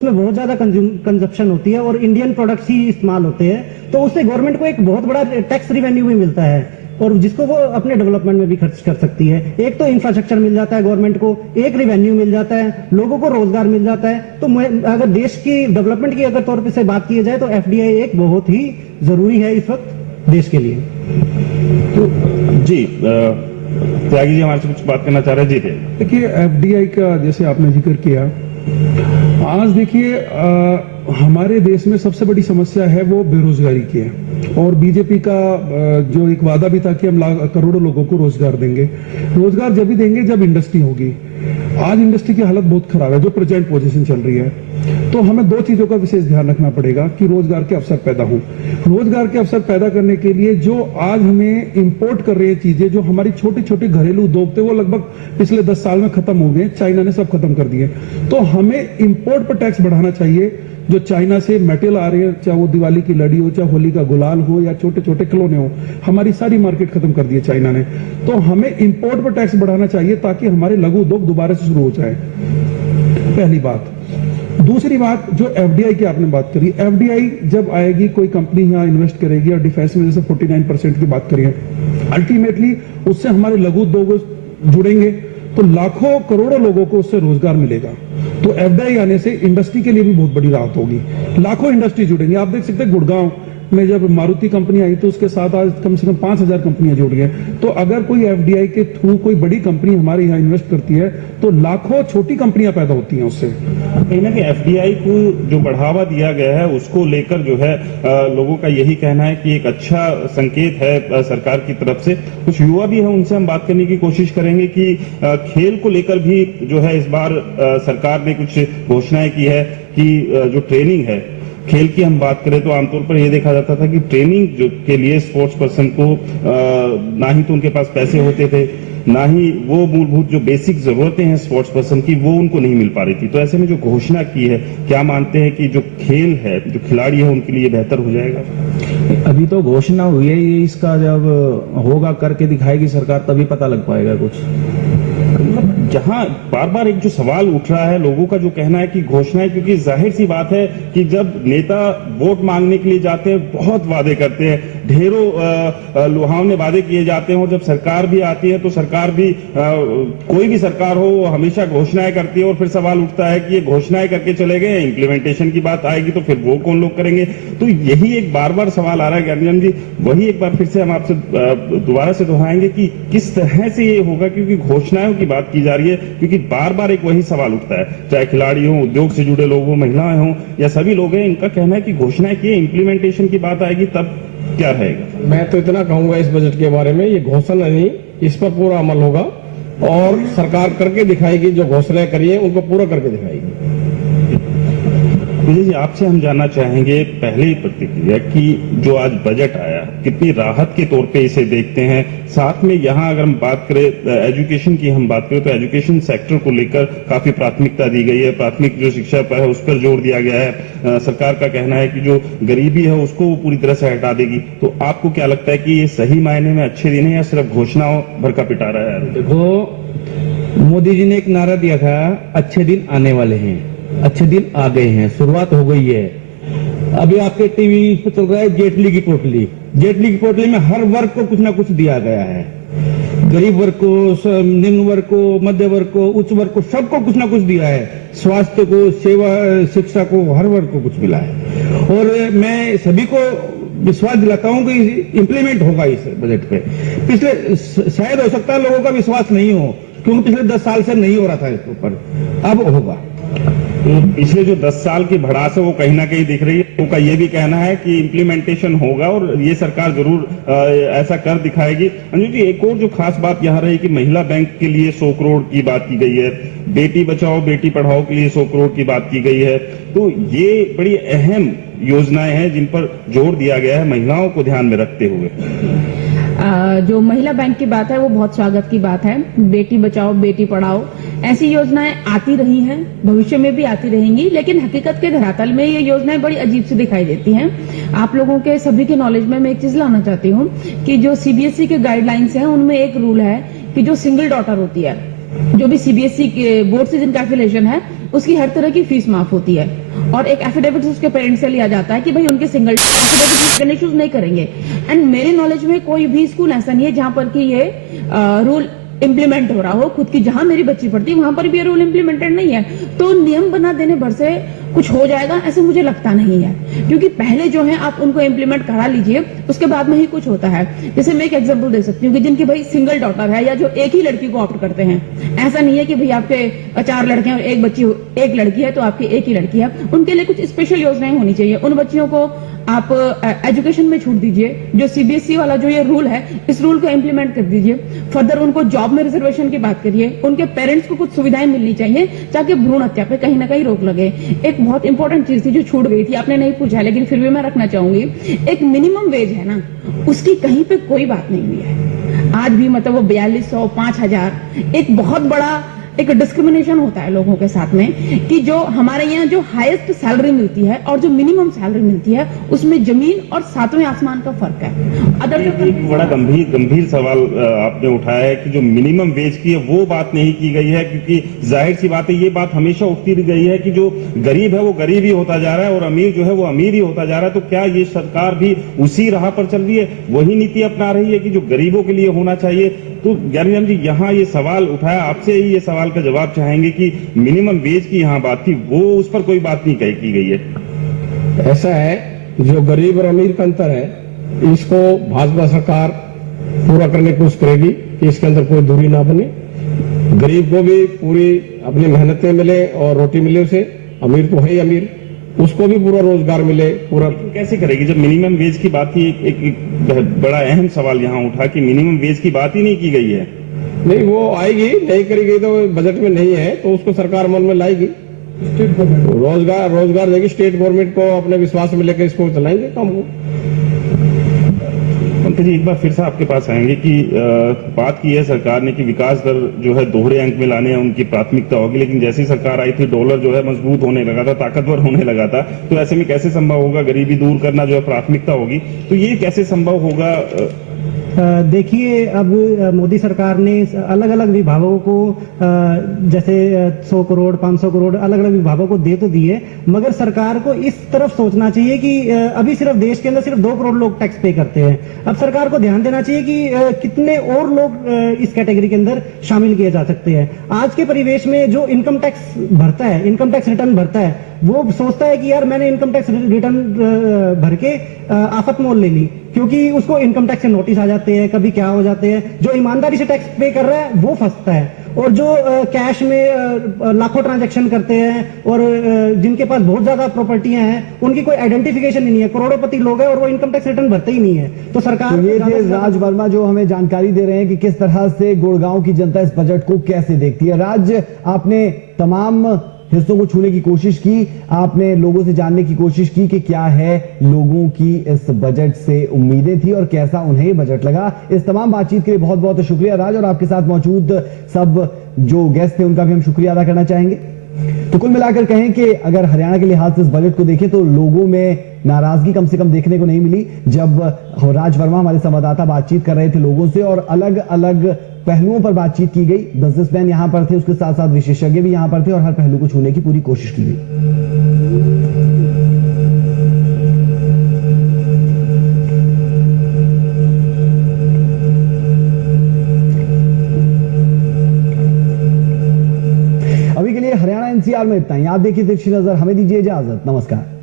में बहुत ज्यादा कंजप्शन होती है और इंडियन प्रोडक्ट्स ही इस्तेमाल होते हैं, तो उससे गवर्नमेंट को एक बहुत बड़ा टैक्स रिवेन्यू भी मिलता है और जिसको वो अपने डेवलपमेंट में भी खर्च कर सकती है। एक तो इंफ्रास्ट्रक्चर मिल जाता है गवर्नमेंट को, एक रिवेन्यू मिल जाता है, लोगों को रोजगार मिल जाता है। तो अगर देश की डेवलपमेंट की अगर तौर पर से बात की जाए तो एफडीआई एक बहुत ही जरूरी है इस वक्त देश के लिए। तो जी त्यागी जी हमारे से कुछ बात करना चाह रहे हैं। जी देखिए, एफडीआई का जैसे आपने जिक्र किया, आज देखिए हमारे देश में सबसे बड़ी समस्या है वो बेरोजगारी की है और बीजेपी का जो एक वादा भी था कि हम करोड़ों लोगों को रोजगार देंगे। रोजगार जब भी देंगे जब इंडस्ट्री होगी। आज इंडस्ट्री की हालत बहुत खराब है जो प्रेजेंट पोजीशन चल रही है। तो हमें दो चीजों का विशेष ध्यान रखना पड़ेगा कि रोजगार के अवसर पैदा हो। रोजगार के अवसर पैदा करने के लिए जो आज हमें इंपोर्ट कर रही है चीजें, जो हमारी छोटे छोटे घरेलू उद्योग थे वो लगभग पिछले 10 साल में खत्म हो गए। चाइना ने सब खत्म कर दिए। तो हमें इंपोर्ट पर टैक्स बढ़ाना चाहिए। जो चाइना से मेटेरियल आ रहे हैं, चाहे वो दिवाली की लड़ी हो, चाहे होली का गुलाल हो या छोटे छोटे खिलौने हो, हमारी सारी मार्केट खत्म कर दी है चाइना ने। तो हमें इंपोर्ट पर टैक्स बढ़ाना चाहिए ताकि हमारे लघु उद्योग दोबारा से शुरू हो जाए। पहली बात। दूसरी बात, जो एफडीआई की आपने बात करी, एफडीआई जब आएगी, कोई कंपनी यहाँ इन्वेस्ट करेगी और डिफेंस में जैसे 49% की बात करिए, अल्टीमेटली उससे हमारे लघु उद्योग जुड़ेंगे तो लाखों करोड़ों लोगों को उससे रोजगार मिलेगा। तो एफडीआई आने से इंडस्ट्री के लिए भी बहुत बड़ी राहत होगी। लाखों इंडस्ट्री जुड़ेंगे। आप देख सकते हैं गुड़गांव में जब मारुति कंपनी आई तो उसके साथ आज कम से कम 5000 कंपनियां जुड़ गई। तो अगर कोई एफडीआई के थ्रू कोई बड़ी कंपनी हमारे यहाँ इन्वेस्ट करती है तो लाखों छोटी कंपनियां पैदा होती हैं उससे। कहीं ना कहीं एफडीआई को जो बढ़ावा दिया गया है उसको लेकर जो है लोगों का यही कहना है कि एक अच्छा संकेत है सरकार की तरफ से। कुछ युवा भी है, उनसे हम बात करने की कोशिश करेंगे कि खेल को लेकर भी जो है इस बार सरकार ने कुछ घोषणाएं की है कि जो ट्रेनिंग है खेल की हम बात करें तो आमतौर पर यह देखा जाता था कि ट्रेनिंग जो के लिए स्पोर्ट्स पर्सन को ना ही तो उनके पास पैसे होते थे, ना ही वो मूलभूत जो बेसिक जरूरतें हैं स्पोर्ट्स पर्सन की वो उनको नहीं मिल पा रही थी। तो ऐसे में जो घोषणा की है, क्या मानते हैं कि जो खेल है, जो खिलाड़ी है, उनके लिए बेहतर हो जाएगा? अभी तो घोषणा हुई है, इसका जब होगा करके दिखाएगी सरकार तभी पता लग पाएगा कुछ। जहां बार बार एक जो सवाल उठ रहा है लोगों का जो कहना है कि घोषणाएं, क्योंकि जाहिर सी बात है कि जब नेता वोट मांगने के लिए जाते हैं बहुत वादे करते हैं, ढेरों लुभावने वादे किए जाते हैं और जब सरकार भी आती है तो सरकार भी कोई भी सरकार हो वो हमेशा घोषणाएं करती है और फिर सवाल उठता है कि ये घोषणाएं करके चले गए, इंप्लीमेंटेशन की बात आएगी तो फिर वो कौन लोग करेंगे। तो यही एक बार बार सवाल आ रहा है ज्ञानचंद जी, वही एक बार फिर से हम आपसे दोबारा से दोहराएंगे कि किस तरह से ये होगा, क्योंकि घोषणाओं की बात की जा रही है, क्योंकि बार बार एक वही सवाल उठता है, चाहे खिलाड़ी हो, उद्योग से जुड़े लोग हो, महिलाएं हो या सभी लोग हैं, इनका कहना है कि घोषणाएं की, इंप्लीमेंटेशन की बात आएगी तब क्या रहेगा। मैं तो इतना कहूंगा इस बजट के बारे में, ये घोषणा नहीं, इस पर पूरा अमल होगा और सरकार करके दिखाएगी, जो घोषणाएं करी है उनको पूरा करके दिखाएगी। विजय जी, आपसे हम जानना चाहेंगे पहले ही प्रतिक्रिया कि जो आज बजट आया कितनी राहत के तौर पे इसे देखते हैं। साथ में यहाँ अगर हम बात करें एजुकेशन की, हम बात करें तो एजुकेशन सेक्टर को लेकर काफी प्राथमिकता दी गई है। प्राथमिक जो शिक्षा पर है उस पर जोर दिया गया है। सरकार का कहना है कि जो गरीबी है उसको वो पूरी तरह से हटा देगी। तो आपको क्या लगता है कि ये सही मायने में अच्छे दिन है या सिर्फ घोषणाओं भर का पिटा रहा है? देखो, मोदी जी ने एक नारा दिया था, अच्छे दिन आने वाले हैं। अच्छे दिन आ गए हैं, शुरुआत हो गई है। अभी आपके टीवी पे चल रहा है जेटली की पोटली। जेटली की पोटली में हर वर्ग को कुछ ना कुछ दिया गया है। गरीब वर्ग को, निम्न वर्ग को, मध्य वर्ग को, उच्च वर्ग को, सबको कुछ ना कुछ दिया है। स्वास्थ्य को, सेवा, शिक्षा को, हर वर्ग को कुछ मिला है। और मैं सभी को विश्वास दिलाता हूं कि इंप्लीमेंट होगा इस बजट पे। पिछले शायद हो सकता है लोगों का विश्वास नहीं हो, क्योंकि पिछले 10 साल से नहीं हो रहा था इसके ऊपर, अब होगा। तो पिछले जो 10 साल की भड़ास है वो कहीं ना कहीं दिख रही है। उनका ये भी कहना है कि इंप्लीमेंटेशन होगा और ये सरकार जरूर ऐसा कर दिखाएगी। अंजू जी, एक और जो खास बात यहाँ रही कि महिला बैंक के लिए 100 करोड़ की बात की गई है, बेटी बचाओ बेटी पढ़ाओ के लिए 100 करोड़ की बात की गई है। तो ये बड़ी अहम योजनाएं हैं जिन पर जोर दिया गया है महिलाओं को ध्यान में रखते हुए। जो महिला बैंक की बात है वो बहुत स्वागत की बात है। बेटी बचाओ बेटी पढ़ाओ ऐसी योजनाएं आती रही हैं, भविष्य में भी आती रहेंगी, लेकिन हकीकत के धरातल में ये योजनाएं बड़ी अजीब सी दिखाई देती हैं। आप लोगों के सभी के नॉलेज में मैं एक चीज लाना चाहती हूँ कि जो सीबीएसई के गाइडलाइंस हैं उनमें एक रूल है कि जो सिंगल डॉटर होती है, जो भी सीबीएसई बोर्ड से जिनका एफिलिएशन है, उसकी हर तरह की फीस माफ होती है। और एक एफिडेविट उसके पेरेंट्स से लिया जाता है कि भाई उनके सिंगल एफिडेविट इश्यूज नहीं करेंगे। एंड मेरे नॉलेज में कोई भी स्कूल ऐसा नहीं है जहां पर कि ये रूल इम्प्लीमेंट हो रहा हो। खुद की जहां मेरी बच्ची पढ़ती है वहां पर भी ये रूल इम्प्लीमेंटेड नहीं है, तो नियम बना देने भर से कुछ हो जाएगा ऐसे मुझे लगता नहीं है, क्योंकि पहले जो है आप उनको इम्प्लीमेंट करा लीजिए, उसके बाद में ही कुछ होता है। जैसे मैं एक एग्जांपल दे सकती हूँ कि जिनकी भाई सिंगल डॉटर है या जो एक ही लड़की को ऑप्ट करते हैं, ऐसा नहीं है कि भाई आपके 4 लड़के हैं और एक लड़की है तो आपकी एक ही लड़की है, उनके लिए कुछ स्पेशल योजनाएं होनी चाहिए। उन बच्चियों को आप एजुकेशन में छूट दीजिए, जो सीबीएसई वाला जो ये रूल है इस रूल को इम्प्लीमेंट कर दीजिए। फर्दर उनको जॉब में रिजर्वेशन की बात करिए, उनके पेरेंट्स को कुछ सुविधाएं मिलनी चाहिए ताकि भ्रूण हत्या पे कहीं ना कहीं रोक लगे। एक बहुत इंपॉर्टेंट चीज थी जो छूट गई थी, आपने नहीं पूछा लेकिन फिर भी मैं रखना चाहूंगी, एक मिनिमम वेज है ना, उसकी कहीं पे कोई बात नहीं हुई है आज भी। मतलब वो 4200 5000 एक बहुत बड़ा एक डिस्क्रिमिनेशन होता है लोगों के साथ में कि जो हमारे यहाँ जो हाईएस्ट सैलरी मिलती है और जो मिनिमम सैलरी मिलती है उसमें जमीन और 7वें आसमान का फर्क है। अदर एक बड़ा गंभीर सवाल आपने उठाया है कि जो मिनिमम वेज की है वो बात नहीं की गई है, क्योंकि जाहिर सी बात है ये बात हमेशा उठती गई है कि जो गरीब है वो गरीब ही होता जा रहा है और अमीर जो है वो अमीर ही होता जा रहा है। तो क्या ये सरकार भी उसी राह पर चल रही है, वही नीति अपना रही है कि जो गरीबों के लिए होना चाहिए? तो ज्ञानीराम जी यहाँ ये सवाल उठाया, आपसे ही ये सवाल का जवाब चाहेंगे कि मिनिमम वेज की यहाँ बात थी वो उस पर कोई बात नहीं की गई है। ऐसा है, जो गरीब और अमीर का अंतर है इसको भाजपा सरकार पूरा करने की कोशिश करेगी कि इसके अंदर कोई दूरी ना बने, गरीब को भी पूरी अपनी मेहनतें मिले और रोटी मिले उसे, अमीर तो है ही अमीर, उसको भी पूरा रोजगार मिले पूरा। कैसे करेगी जब मिनिमम वेज की बात ही एक बड़ा अहम सवाल यहाँ उठा कि मिनिमम वेज की बात ही नहीं की गई है। नहीं, वो आएगी, नहीं करी गई तो बजट में नहीं है तो उसको सरकार मन में लाएगी, रोजगार देगी, स्टेट गवर्नमेंट को अपने विश्वास में लेकर इसको चलाएंगे काम को। पंकज जी एक बार फिर से आपके पास आएंगे कि बात की है सरकार ने कि विकास दर जो है दोहरे अंक में लाने उनकी प्राथमिकता होगी, लेकिन जैसी सरकार आई थी डॉलर जो है मजबूत होने लगा था, ताकतवर होने लगा था, तो ऐसे में कैसे संभव होगा गरीबी दूर करना जो है प्राथमिकता होगी, तो ये कैसे संभव होगा? देखिए अब मोदी सरकार ने अलग अलग विभागों को जैसे 100 करोड़ 500 करोड़ अलग अलग विभागों को दे तो दिए, मगर सरकार को इस तरफ सोचना चाहिए कि अभी सिर्फ देश के अंदर सिर्फ 2 करोड़ लोग टैक्स पे करते हैं। अब सरकार को ध्यान देना चाहिए कि कितने और लोग इस कैटेगरी के अंदर शामिल किए जा सकते हैं। आज के परिवेश में जो इनकम टैक्स भरता है, इनकम टैक्स रिटर्न भरता है, वो सोचता है कि यार मैंने इनकम टैक्स रिटर्न भर के आफत मोल ले ली, क्योंकि उसको इनकम टैक्स से नोटिस आ जाते हैं, कभी क्या हो जाते हैं। जो ईमानदारी से टैक्स पे कर रहा है वो फंसता है, और जो कैश में लाखों ट्रांजैक्शन करते हैं और जिनके पास बहुत ज्यादा प्रॉपर्टियां हैं उनकी कोई आइडेंटिफिकेशन नहीं है, करोड़पति लोग हैं और वो इनकम टैक्स रिटर्न भरते ही नहीं है। तो सरकार तो ये थे राज वर्मा जो हमें जानकारी दे रहे हैं कि किस तरह से गुड़गांव की जनता इस बजट को कैसे देखती है। राज, आपने तमाम हिस्सों को छूने की कोशिश की, आपने लोगों से जानने की कोशिश की कि क्या है लोगों की इस बजट से उम्मीदें थी और कैसा उन्हें बजट लगा। इस तमाम बातचीत के लिए बहुत बहुत शुक्रिया राज, और आपके साथ मौजूद सब जो गेस्ट थे उनका भी हम शुक्रिया अदा करना चाहेंगे। तो कुल मिलाकर कहें कि अगर हरियाणा के लिहाज से इस बजट को देखें तो लोगों में नाराजगी कम से कम देखने को नहीं मिली। जब राज वर्मा हमारे संवाददाता बातचीत कर रहे थे लोगों से और अलग अलग पहलुओं पर बातचीत की गई, बिजनेसमैन यहां पर थे, उसके साथ साथ विशेषज्ञ भी यहां पर थे और हर पहलू को छूने की पूरी कोशिश की गई। अभी के लिए हरियाणा एनसीआर में इतना ही। आप देखिए तिरछी नजर, हमें दीजिए इजाजत, नमस्कार।